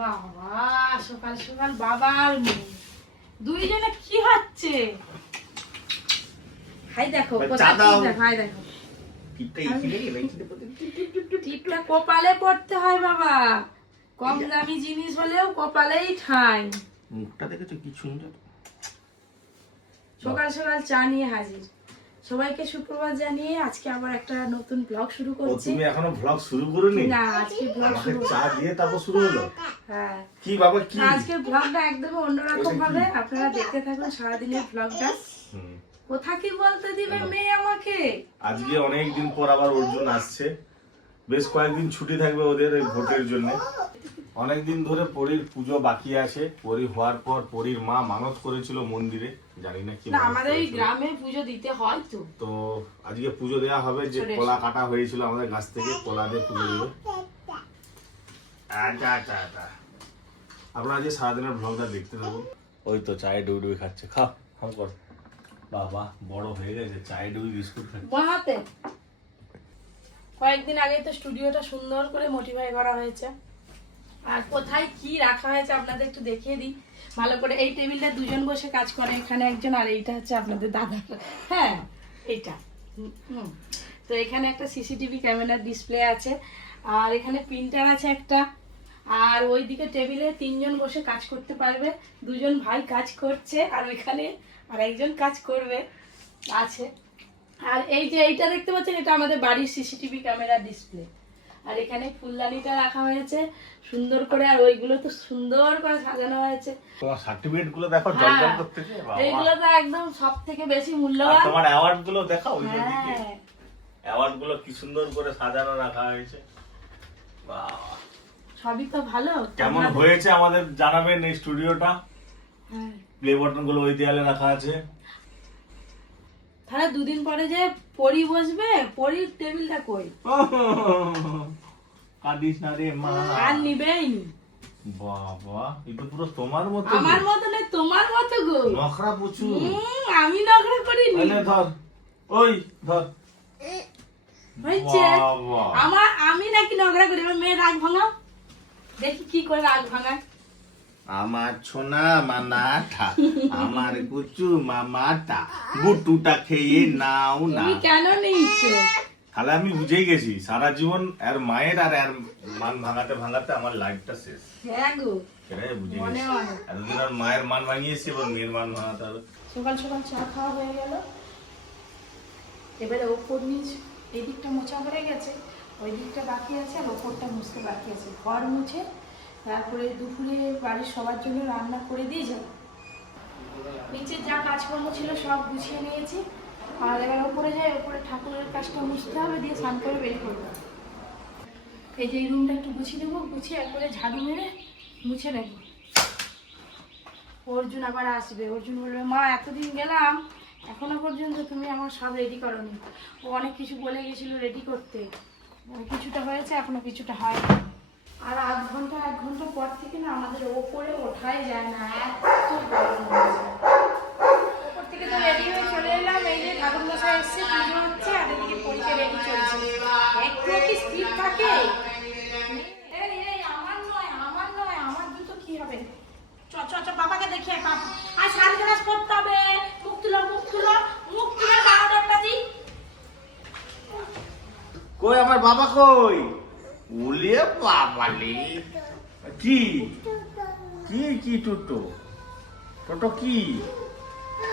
বাবা সকাল সকাল বাবার মেয়ে দুইজনে কি হচ্ছে? হাই দেখো কোথায় হাই দেখো টিপটা কপালে পড়তে হয় বাবা, কম দামি জিনিস হলেও কপালেই ঠাই। মুখটা দেখেছো কি সুন্দর। সকাল সকাল চা নিয়ে হাজির। সবাইকে সুপ্রভাত জানিয়ে আজকে আবার একটা নতুন ব্লগ শুরু করছি। তুমি এখনো ব্লগ শুরু করোনি? না, আজকে ব্লগ শুরু চা দিয়ে তারপর শুরু হলো। হ্যাঁ কি বাবা কি? আজকে ব্লগটা একদম অন্যরকম হবে, আপনারা দেখতে থাকুন সারা দিনের ব্লগটা। কোথা কি বলতে দিবে মেয়ে আমাকে? আজকে অনেক দিন পর আবার অর্জুন আসছে, বেশ কয়েকদিন ছুটি থাকবে ওদের এই ভোটের জন্য। অনেকদিন ধরে পরীর পুজো বাকি আছে। পরী হওয়ার পর পরীর মা মানত করেছিল মন্দিরে, জানি না কি না আমাদের এই গ্রামে পুজো দিতে হয় তো। তো আজকে পুজো দেয়া হবে, যে কলা কাটা হয়েছিল আমাদের গাছ থেকে, কলা দিয়ে পুজো দেবে। আচ্ছা আচ্ছা আচ্ছা, আপনারা যে সারাদিনের ব্লগটা দেখতে থাকুন। ওই তো চায়ে ডুবি খাচ্ছে, খাও খাও কর। বাবা বড় হয়ে গেছে, চায়ে ডুবি বিস্কুট খাচ্ছে। বাহাতে কয়েকদিন আগে তো স্টুডিওটা সুন্দর করে মডিফাই করা হয়েছে, আর কোথায় কি রাখা হয়েছে আপনাদের একটু দেখিয়ে দিই ভালো করে। এই টেবিলটা দুজন বসে কাজ করে, এখানে একজন, আর এইটা হচ্ছে আপনাদের দাদা। হ্যাঁ এইটা তো এখানে একটা সিসিটিভি ক্যামেরার ডিসপ্লে আছে, আর এখানে প্রিন্টার আছে একটা, আর ওইদিকে টেবিলে তিনজন বসে কাজ করতে পারবে। দুজন ভাই কাজ করছে, আর ওইখানে আর একজন কাজ করবে আছে। আর এই যে এইটা দেখতে পাচ্ছেন, এটা আমাদের বাড়ির সিসিটিভি ক্যামেরার ডিসপ্লে। আর এখানে ফুলদানিটা রাখা হয়েছে সুন্দর করে, আর ওইগুলো তো সুন্দর করে সাজানো হয়েছে। তোমার সার্টিফিকেট গুলো দেখো জলজল করতেছে বাবা, এইগুলো তো একদম সবথেকে বেশি মূল্যবান। আর তোমার অ্যাওয়ার্ড গুলো দেখাও, ওই দিকে হ্যাঁ অ্যাওয়ার্ড গুলো কি সুন্দর করে সাজানো রাখা হয়েছে। বাহ, সবই তো ভালো। কেমন হয়েছে আমাদের জানাবেন। এই স্টুডিওটা হ্যাঁ প্লে বাটন গুলো ওই দেয়ালে রাখা আছে। তাহলে দুদিন পরে যে পরি বসবে, পরির টেবিলটা কই? কাঁদিস না রে মা। আর নিবেই নি। বাবা এটা পুরো তোমার মতো। আমার মতো না, তোমার মতো গো। নখরা পুচু। আমি নখরা করিনি। এনে ধর, ওই ধর। হয়েছে বাবা আমি নাকি নখরা করি? আমার মেয়ে রাগ ভাঙা, দেখি কি করে রাগ ভাঙায়। আমার সোনা মানাটা, আমার কুচু মামাটা, বুটুটা খেয়ে নাও না। তুমি কেন নিয়েছো? তাহলে আমি বুঝেই গেছি সারা জীবন এর মায়ের আর এর মান ভাঙাতে ভাঙাতে আমার লাইফটা শেষ। হ্যাঁ গো, সেটাই বুঝে মনে গেছি। হয়। এতদিন আর মায়ের মান ভাঙিয়েছি, এবার মেয়ের মান ভাঙাতে হবে। সকাল সকাল চা খাওয়া হয়ে গেল, এবারে ওপর নিচ এই দিকটা মোছা হয়ে গেছে, ওই দিকটা বাকি আছে, আর ওপরটা মুছতে বাকি আছে। ঘর মুছে তারপরে দুপুরে বাড়ির সবার জন্য রান্না করে দিয়ে যাব। নিচে যা কাজকর্ম ছিল সব গুছিয়ে নিয়েছি, আর এবার ওপরে যাই, ওপরে ঠাকুরের কাজটা মুছতে হবে, দিয়ে স্নান করে বের করবো। এই যে এই রুমটা একটু গুছিয়ে দেবো, গুছিয়ে একবারে ঝাড়ু মেরে মুছে নেব। অর্জুন আবার আসবে, অর্জুন বলবে মা এতদিন গেলাম এখনো পর্যন্ত তুমি আমার সব রেডি করোনি। ও অনেক কিছু বলে গেছিল রেডি করতে, কিছুটা হয়েছে এখনো কিছুটা হয়নি। আর এক ঘন্টা পর থেকে না আমাদের ওপরে ওঠাই যায় না, এত গরম হয়েছে। ওপর থেকে তো রেডি হয়ে চলে এলাম, এই যে ঠাকুর মশাই এসছে, পুজো হচ্ছে, আর এদিকে পরীক্ষা রেডি চলছে। একটু কি স্থির থাকে? এই আমার নয়, আমার জুতো কি হবে? চ চ চ বাবাকে দেখে বাবা, আর শাড়ি ড্রেস পরতে হবে। মুখ তুলো 12টা দিই। কই আমার বাবা কই? উলিয়ে বাবালি, কি কি কি টোটো টোটো কি?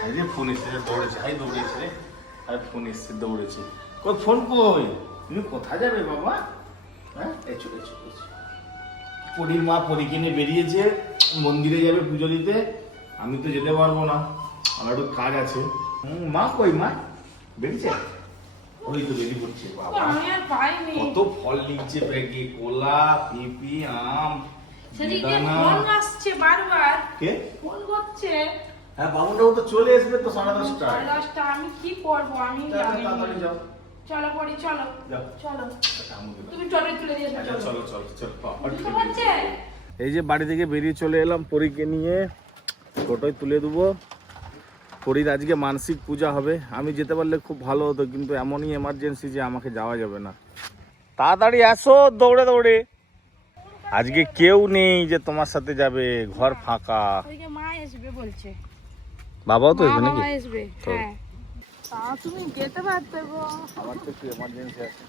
আরে ফোন এসে দৌড়েছে, হাই দৌড়েছে রে, আর ফোন এসে দৌড়েছে। কই ফোন কই? তুমি কোথায় যাবে বাবা? হ্যাঁ এসো এসো এসো। পরীর মা পরীকে নিয়ে বেরিয়েছে, মন্দিরে যাবে পুজো দিতে। আমি তো যেতে পারবো না, আমার একটু কাজ আছে। মা কই? মা বেরিয়েছে? ওই তো রেডি করছে। বাবা আমি আর পাইনি। কত ফল নিচ্ছে ব্যাগে, কলা, পেঁপে, আম, সেদিকে বেদানা। ফোন আসছে বারবার, কে ফোন করছে। হ্যাঁ বাবুটাও তো চলে আসবে তো 10:30টায়। 10:30 আমি কি করবো? আমি জানি না। তাড়াতাড়ি যাও। চলো পড়ি, চলো যাও। চলো। আচ্ছা, আমাকে দাও। তুমি টোটোয় তুলে দিয়ে আচ্ছা, এসো। চলো চলো চলো বাবা, বুঝতে পারছে? এই যে বাড়ি থেকে বেরিয়ে চলে এলাম পরীকে নিয়ে, টোটোয় তুলে দেবো। পরীর আজকে মানসিক পূজা হবে, আমি যেতে পারলে খুব ভালো হতো, কিন্তু এমনই এমার্জেন্সি যে আমাকে যাওয়া যাবে না। তাড়াতাড়ি আসো দৌড়ে দৌড়ে। আজকে কেউ নেই যে তোমার সাথে যাবে, ঘর ফাঁকা। ওইদিকে মা আসবে বলছে। বাবাও তো মা এখানে বাবা নাকি? আসবে, তো। হ্যাঁ। তা তুমি যেতে পারতে গো। আমার তো একটু এমার্জেন্সি আছে।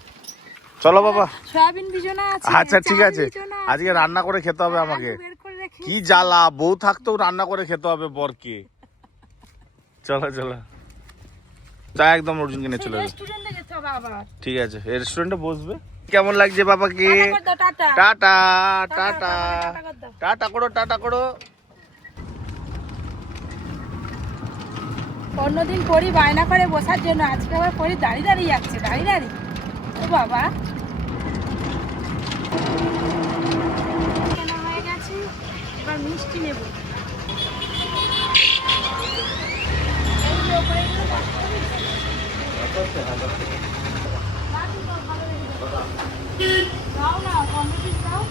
চলো বাবা। সয়াবিন ভিজানো আছে। আচ্ছা ঠিক চাল আছে, ভিজানো আজকে রান্না করে খেতে হবে আলু আমাকে। বের করে রেখে কি জ্বালা, বউ থাকতেও রান্না করে খেতে হবে বরকে। চলো চলো, চা একদম অর্জুন কিনে চলে যাবে। রেস্টুরেন্টে যেতে হবে আবার। ঠিক আছে, রেস্টুরেন্টে বসবে। কেমন লাগছে বাবাকে? টাটা কর দাও, টাটা। টাটা টাটা টাটা কর দাও। টাটা করো, টাটা করো। অন্যদিন পরি বায়না করে বসার জন্য, আজকে আবার পরি দাঁড়িয়ে দাঁড়িয়ে যাচ্ছে, দাঁড়িয়ে দাঁড়িয়ে। ও বাবা, কেনা হয়ে গেছে, এবার মিষ্টি নেব। দাও না, কমপ্লিট দাও।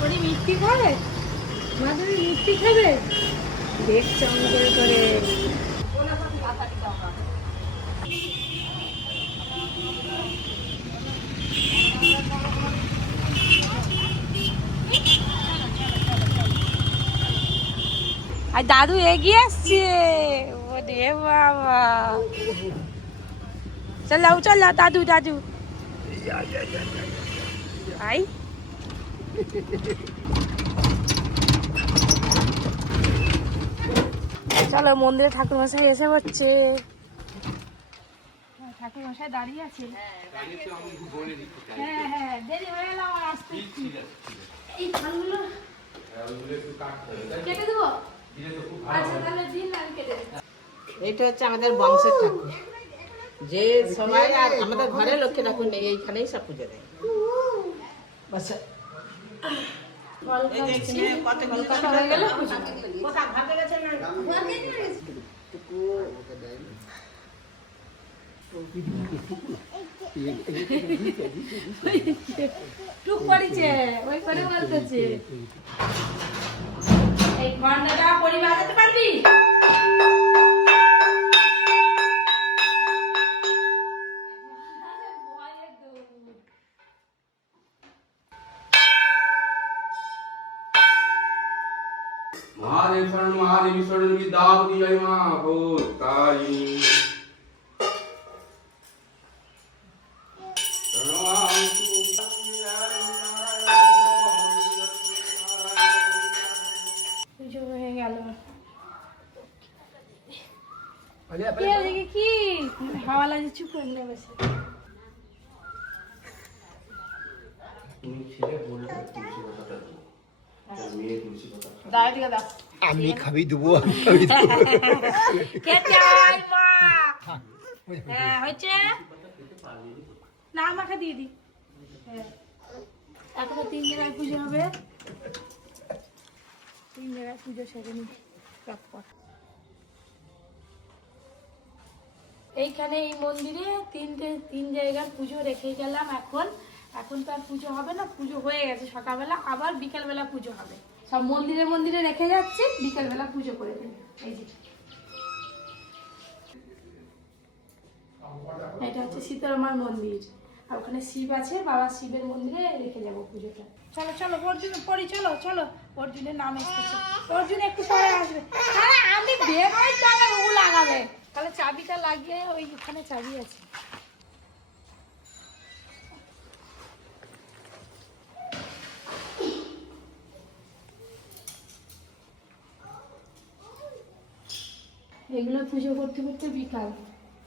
পরি মিষ্টি খাবে? মাধুরী মিষ্টি খাবে? দেখছে অঙ্ক করে করে। আর দাদু এগিয়ে আসছে, ও রে বাবা। চলাও চলাও দাদু দাদু। আই চলো, মন্দিরে ঠাকুর মশাই এসে পড়ছে। ঠাকুর মশাই দাঁড়িয়ে আছে। হ্যাঁ হ্যাঁ, দেরি হয়ে গেল আমার আসতে। এই ফলগুলো কেটে দেবো? আচ্ছা তাহলে দিন, আমি কেটে দেবো। এইটা হচ্ছে আমাদের বংশের ঠাকুর, যে সবাই আর আমাদের ঘরে লক্ষ্মী ঠাকুর নেই, এইখানেই সব পুজো দেয়। ফল খাচ্ছি, ফল কাটা হয়ে গেলে পুজো। টুক পড়িছে, ওই করে বলতেছে। এই ঘন্টাটা পরি বাজাতে পারবি? महादेव शरण महादेव शरण विद्यावती जय मां भूताई পুজো হয়ে গেল। কি ওদিকে কি হাওয়া লাগছে? চুপ করে নিয়ে বসে। আমি খাবি দেবো। কে চাই মা? হ্যাঁ হয়েছে না, আমাকে দিয়ে দি। হ্যাঁ, এখন 3 জায়গায় পুজো হবে, 3 জায়গায় পুজো সেরে নি। এইখানে এই মন্দিরে 3 জায়গার পুজো রেখে গেলাম। এখন তো আর পুজো হবে না, পুজো হয়ে গেছে সকালবেলা, আবার বিকালবেলা পুজো হবে। সব মন্দিরে মন্দিরে রেখে যাচ্ছি, বিকালবেলা পুজো করে দিন। এই যে এটা হচ্ছে সীতারামার মন্দির, আর ওখানে শিব আছে, বাবা শিবের মন্দিরে রেখে যাবো পুজোটা। চলো চলো অর্জুন পড়ি, চলো চলো। অর্জুনের নাম এসেছে, অর্জুন একটু পরে আসবে। আরে আমি বেরোই তো, আমার ও লাগাবে। তাহলে চাবিটা লাগিয়ে, ওইখানে চাবি আছে। এগুলো পুজো করতে করতে বিকাল,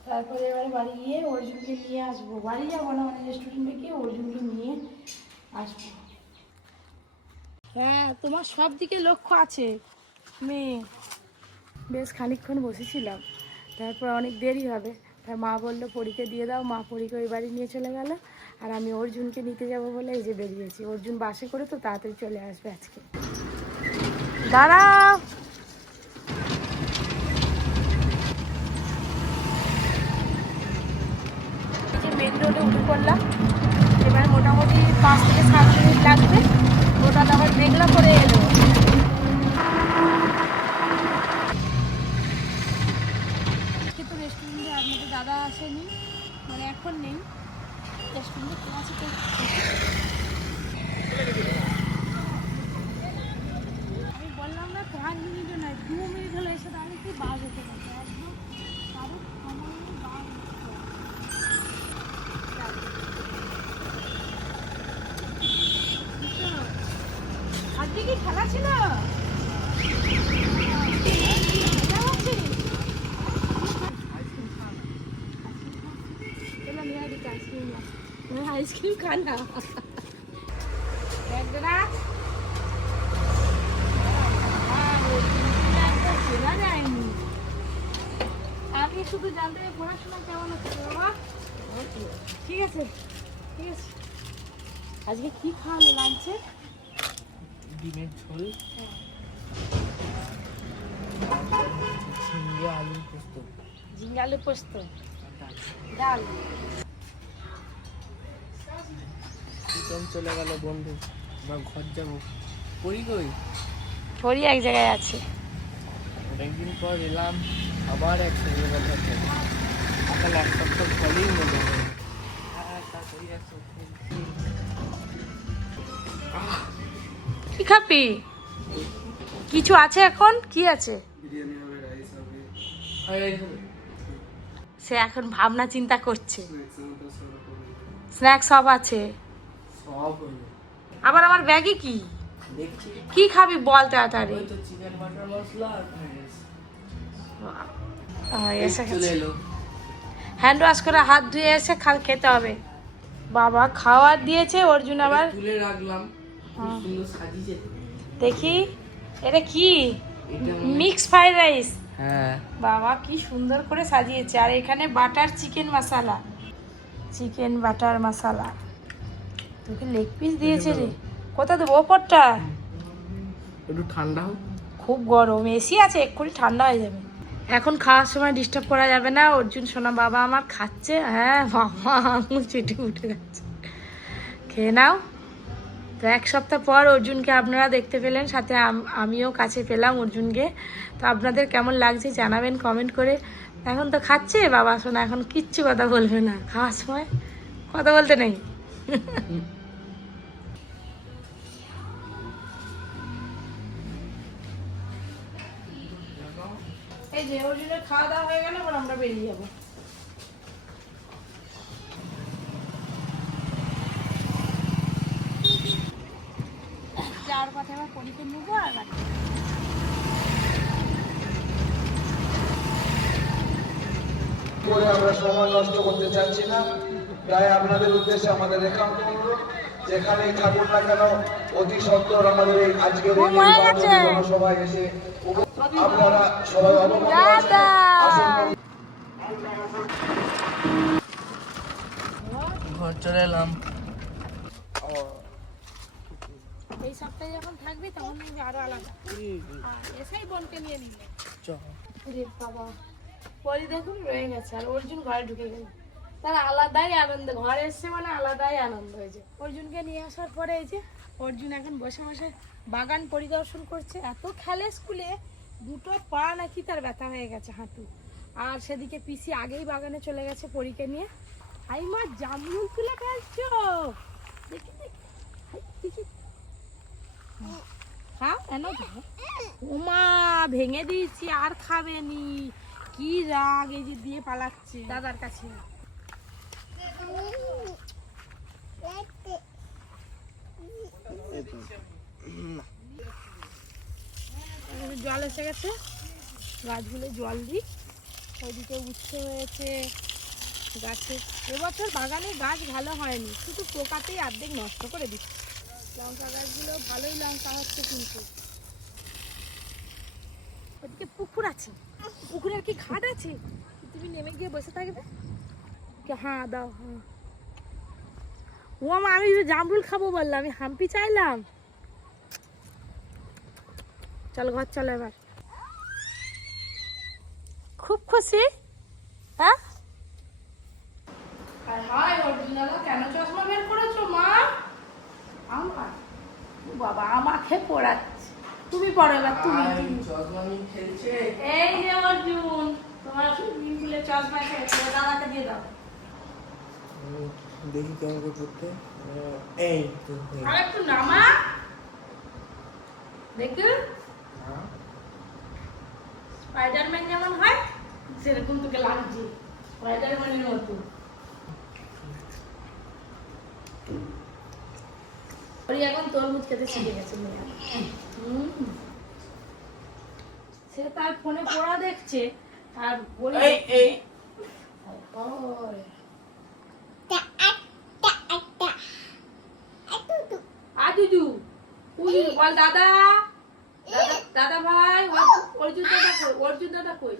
তারপরে এবারে বাড়ি গিয়ে অর্জুনকে নিয়ে আসবো। বাড়ি যাবো না, মানে রেস্টুরেন্টে গিয়ে অর্জুনকে নিয়ে আসবো। হ্যাঁ, তোমার সব দিকে লক্ষ্য আছে মেয়ে। বেশ খানিকক্ষণ বসেছিলাম, তারপর অনেক দেরি হবে, তাই মা বললো পরীকে দিয়ে দাও। মা পরীকে ওই বাড়ি নিয়ে চলে গেল, আর আমি অর্জুনকে নিতে যাব বলে এই যে বেরিয়েছি। অর্জুন বাসে করে তো তাড়াতাড়ি চলে আসবে আজকে। দাঁড়াও, মেন রোডে উঠে পড়লাম। এবার মোটামুটি 5 থেকে 7 মিনিট লাগবে। ওটা আবার মেঘলা করে এলো। কিন্তু রেস্টুরেন্টে আপনাদের দাদা আসেনি, মানে এখন নেই রেস্টুরেন্টে। কে আছে? কি খেলা ছিল? আইসক্রিম খানা আমি শুধু জানতে চাই পড়াশোনা কেমন হচ্ছে বাবা? ঠিক আছে ঠিক আছে। আজকে কি খাওয়ালো লাঞ্চে? ডিমের ঝোল, ঝিঙে আলুর পোস্ত, ঝিঙ্গে আলু পোস্ত, ডাল। প্রীতম চলে গেল বন্ধু, বা ঘর যাবো। পড়ি কই? পরি এক জায়গায় আছে। অনেকদিন পর এলাম, আবার একসঙ্গে কথা হচ্ছে। সকাল এক সপ্তাহ ফলেই মজা হবে। তাড়াতাড়ি এক সপ্তাহ। কি খাবি? কিছু আছে এখন? কি আছে? বিরিয়ানি হবে, রাইস হবে, সে এখন ভাবনা চিন্তা করছে। স্ন্যাক্সের মতো সব রকম স্ন্যাক্স সব আছে। সব হলো। আবার আমার ব্যাগে কি দেখছি কি খাবি বল তাড়াতাড়ি। ওই তো চিকেন বাটার মশলা আর ফ্রাইড এসে চলে এলো। হ্যান্ড ওয়াশ করে হাত ধুয়ে এসে খেতে হবে। বাবা খাওয়ার দিয়েছে অর্জুন আবার তুলে রাখলাম, খুব সুন্দর সাজিয়েছে। দেখি এটা কি? এটা মিক্স ফ্রাইড রাইস। হ্যাঁ, বাবা কি সুন্দর করে সাজিয়েছে। আর এখানে বাটার চিকেন মশলা, চিকেন বাটার মশলা। তোকে লেগ পিস দিয়েছে রে। কোথা দেবো? ওপরটা? একটু ঠান্ডা হোক। খুব গরম, এসি আছে, এক্ষুনি ঠান্ডা হয়ে যাবে। এখন খাওয়ার সময় ডিস্টার্ব করা যাবে না। অর্জুন সোনা বাবা আমার খাচ্ছে। হ্যাঁ বাবা আঙুল চেটে উঠে যাচ্ছে। খেয়ে নাও। তো এক সপ্তাহ পর অর্জুনকে আপনারা দেখতে পেলেন, সাথে আমিও কাছে পেলাম অর্জুনকে। তো আপনাদের কেমন লাগছে জানাবেন কমেন্ট করে। এখন তো খাচ্ছে বাবা সোনা, এখন কিচ্ছু কথা বলবে না। খাওয়ার সময় কথা বলতে নেই। এই যে অর্জুনের খাওয়া দাওয়া হয়ে গেল, এবার আমরা বেরিয়ে যাবো। যাওয়ার কথা এবার পরীক্ষা নেবো আর বাকি। করে আমরা সময় নষ্ট করতে চাচ্ছি না। তাই আপনাদের উদ্দেশ্যে আমাদের একান্ত অনুরোধ, যেখানেই থাকুন না কেন অতি সত্বর আমাদের এই আজকের এই নির্বাচনী জনসভায় এসে আপনারা সবাই অবগত আছেন। আসুন ঘর চলে এলাম। এই সপ্তাহে যখন থাকবি তখন দেখবি আরো আলাদা। আর এসেই বোনকে নিয়ে নিলে রে বাবা। পরি দেখুন রয়ে গেছে আর অর্জুন ঘরে ঢুকে গেল। তার আলাদাই আনন্দ, ঘরে এসছে মানে আলাদাই আনন্দ হয়েছে। অর্জুনকে নিয়ে আসার পরে এই যে অর্জুন এখন বসে বসে বাগান পরিদর্শন করছে। এত খেলে স্কুলে, দুটো পা নাকি তার ব্যথা হয়ে গেছে, হাঁটু। আর সেদিকে পিসি আগেই বাগানে চলে গেছে পরীকে নিয়ে। আই মা জামরুল তুলে ফেলছো, দেখি দেখি দেখি। খাও কেন? ওমা ভেঙে দিয়েছি, আর খাবে নি। কি রাগ, এই যে দিয়ে পালাচ্ছে দাদার কাছে। জল এসে গেছে, গাছগুলো জল দিই। ওইদিকে উচ্ছে হয়েছে গাছে। এবছর বাগানে গাছ ভালো হয়নি, শুধু পোকাতেই অর্ধেক নষ্ট করে দিচ্ছে। লঙ্কা গাছগুলো ভালোই লঙ্কা হচ্ছে, কিন্তু ওদিকে পুকুর আছে। পুকুরের কি ঘাট আছে? তুমি নেমে গিয়ে বসে থাকবে? হ্যাঁ দাও। হ্যাঁ ও মা, আমি জামরুল খাবো বললাম, আমি হাম্পি চাইলাম। চল ঘর চলো এবার। খুব খুশি? হ্যাঁ কেন চশমা বের করেছো মা? আমার বাবা আমাকে পড়াচ্ছে। তুমি পড়ো এবার। তুমি খেলছে। এই যে অর্জুন, তোমার সুইমিং পুলে চশমা খেয়েছে, দাদাকে দিয়ে দাও। দেখি কেমন করে পড়তে। এই তো আর একটু নামা দেখু। স্পাইডারম্যান যেমন হয় সেরকম তোকে লাগছে, স্পাইডারম্যানের মতো। ওই এখন তরমুজ খেতে শিখে গেছে মেয়ে। সে তার ফোনে পড়া দেখছে আর বলি আদুদু বল দাদা দাদা ভাই অর্জুন দাদা কই অর্জুন দাদা কই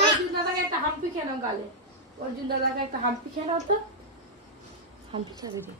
অর্জুন দাদাকে একটা হাম্পি খেয়ে নাও গালে অর্জুন দাদাকে একটা হাম্পি খেয়ে নাও তো হাম্পি খাবে দি